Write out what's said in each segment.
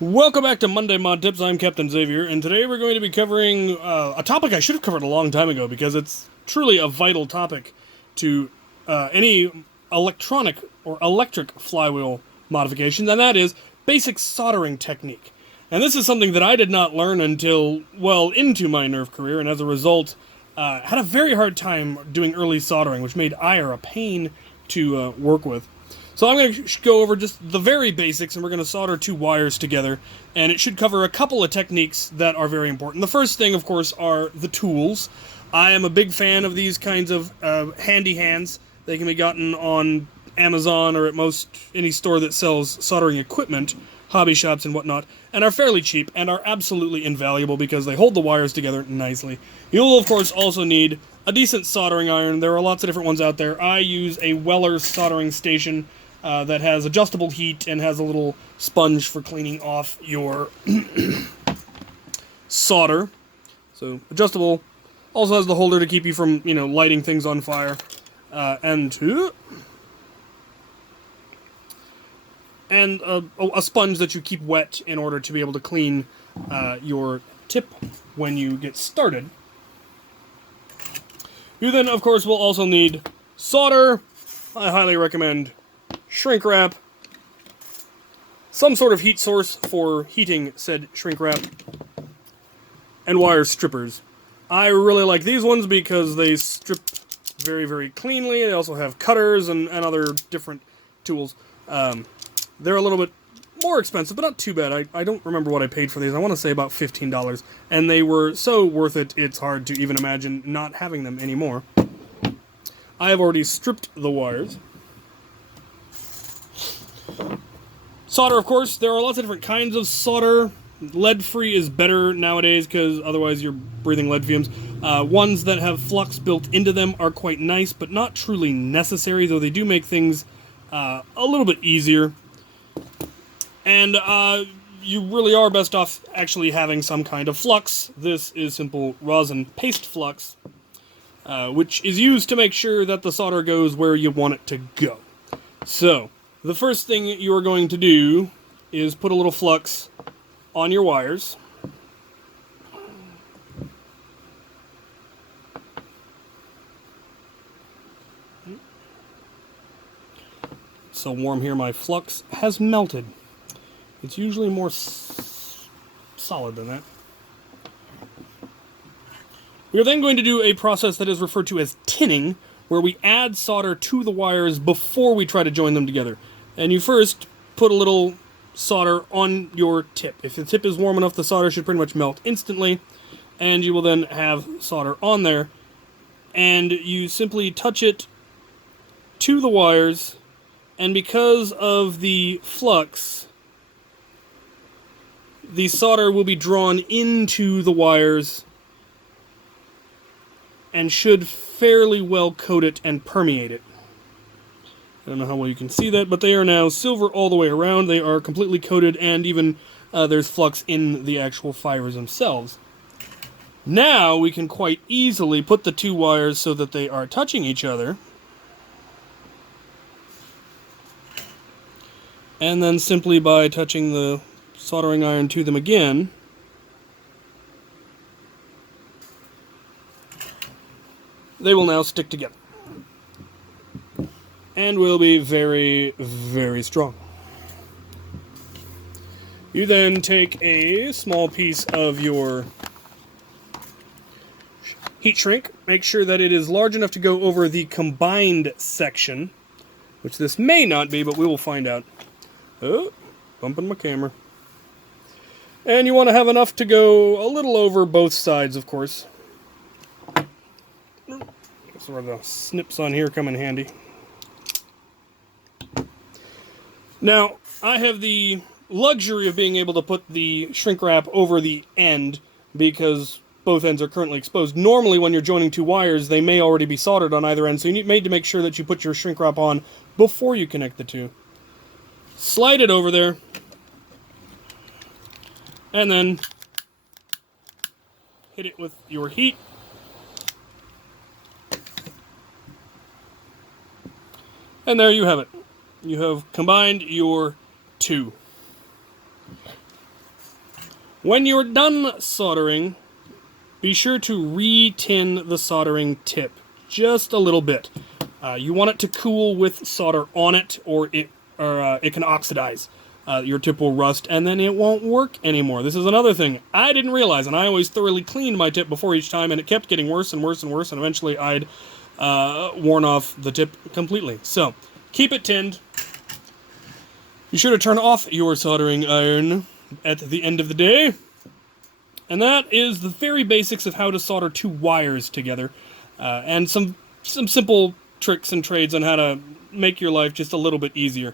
Welcome back to Monday Mod Tips. I'm Captain Xavier, and today we're going to be covering a topic I should have covered a long time ago because it's truly a vital topic to any electronic or electric flywheel modifications, and that is basic soldering technique. And this is something that I did not learn until well into my Nerf career, and as a result, had a very hard time doing early soldering, which made ire a pain to work with. So I'm going to go over just the very basics, and we're going to solder two wires together, and it should cover a couple of techniques that are very important. The first thing, of course, are the tools. I am a big fan of these kinds of handy hands. They can be gotten on Amazon or at most any store that sells soldering equipment, hobby shops and whatnot, and are fairly cheap and are absolutely invaluable because they hold the wires together nicely. You'll, of course, also need a decent soldering iron. There are lots of different ones out there. I use a Weller soldering station that has adjustable heat and has a little sponge for cleaning off your solder. So adjustable. Also has the holder to keep you from, lighting things on fire. And a sponge that you keep wet in order to be able to clean your tip when you get started. You then, of course, will also need solder. I highly recommend shrink wrap, some sort of heat source for heating said shrink wrap, and wire strippers. I really like these ones because they strip very, very cleanly. They also have cutters and other different tools. They're a little bit more expensive, but not too bad. I don't remember what I paid for these. I want to say about $15, and they were so worth it, it's hard to even imagine not having them anymore. I have already stripped the wires. Solder, of course, there are lots of different kinds of solder. Lead-free is better nowadays because otherwise you're breathing lead fumes. Ones that have flux built into them are quite nice, but not truly necessary, though they do make things a little bit easier. And you really are best off actually having some kind of flux. This is simple rosin paste flux, which is used to make sure that the solder goes where you want it to go. So the first thing you're going to do is put a little flux on your wires. It's so warm here, my flux has melted. It's usually more solid than that. We are then going to do a process that is referred to as tinning, where we add solder to the wires before we try to join them together. And you first put a little solder on your tip. If the tip is warm enough, the solder should pretty much melt instantly, and you will then have solder on there. And you simply touch it to the wires, and because of the flux, the solder will be drawn into the wires and should fairly well coat it and permeate it. I don't know how well you can see that, but they are now silver all the way around. They are completely coated, and even there's flux in the actual fibers themselves. Now we can quite easily put the two wires so that they are touching each other, and then simply by touching the soldering iron to them again, they will now stick together. And will be very, very strong. You then take a small piece of your heat shrink. Make sure that it is large enough to go over the combined section, which this may not be, but we will find out. Oh, bumping my camera. And you want to have enough to go a little over both sides, of course. That's where the snips on here come in handy. Now, I have the luxury of being able to put the shrink wrap over the end because both ends are currently exposed. Normally, when you're joining two wires, they may already be soldered on either end, so you need to make sure that you put your shrink wrap on before you connect the two. Slide it over there, and then hit it with your heat. And there you have it. You have combined your two. When you're done soldering, be sure to re-tin the soldering tip just a little bit. You want it to cool with solder on it, or it can oxidize. Your tip will rust, and then it won't work anymore. This is another thing I didn't realize, and I always thoroughly cleaned my tip before each time, and it kept getting worse and worse and worse, and eventually I'd worn off the tip completely. So, keep it tinned. Be sure to turn off your soldering iron at the end of the day. And that is the very basics of how to solder two wires together, and some simple tricks and trades on how to make your life just a little bit easier.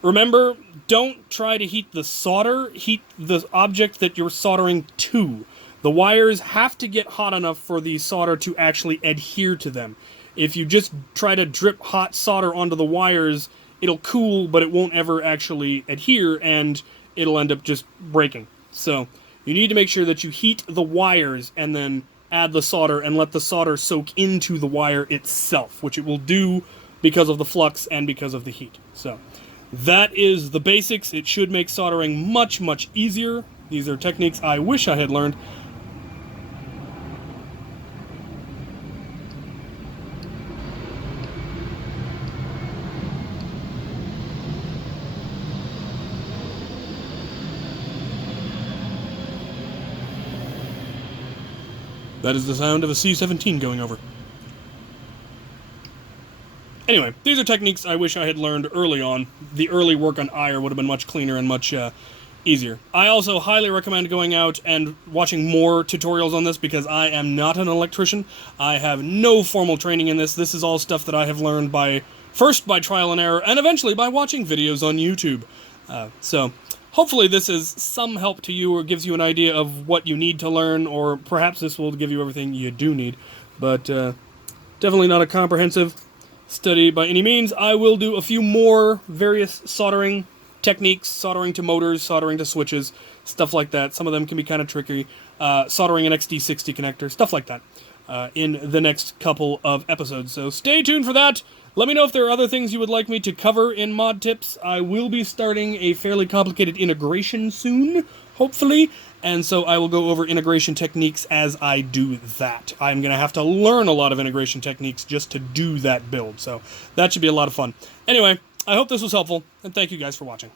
Remember, don't try to heat the solder, heat the object that you're soldering to. The wires have to get hot enough for the solder to actually adhere to them. If you just try to drip hot solder onto the wires, it'll cool, but it won't ever actually adhere, and it'll end up just breaking. So, you need to make sure that you heat the wires and then add the solder and let the solder soak into the wire itself, which it will do because of the flux and because of the heat. So, that is the basics. It should make soldering much, much easier. These are techniques I wish I had learned. That is the sound of a C-17 going over. Anyway, these are techniques I wish I had learned early on. The early work on ire would have been much cleaner and much easier. I also highly recommend going out and watching more tutorials on this, because I am not an electrician. I have no formal training in this. This is all stuff that I have learned first by trial and error, and eventually by watching videos on YouTube. So, hopefully this is some help to you, or gives you an idea of what you need to learn, or perhaps this will give you everything you do need. But definitely not a comprehensive study by any means. I will do a few more various soldering techniques, soldering to motors, soldering to switches, stuff like that. Some of them can be kind of tricky. Soldering an XD60 connector, stuff like that, in the next couple of episodes. So stay tuned for that. Let me know if there are other things you would like me to cover in mod tips. I will be starting a fairly complicated integration soon, hopefully, and so I will go over integration techniques as I do that. I'm going to have to learn a lot of integration techniques just to do that build, so that should be a lot of fun. Anyway, I hope this was helpful, and thank you guys for watching.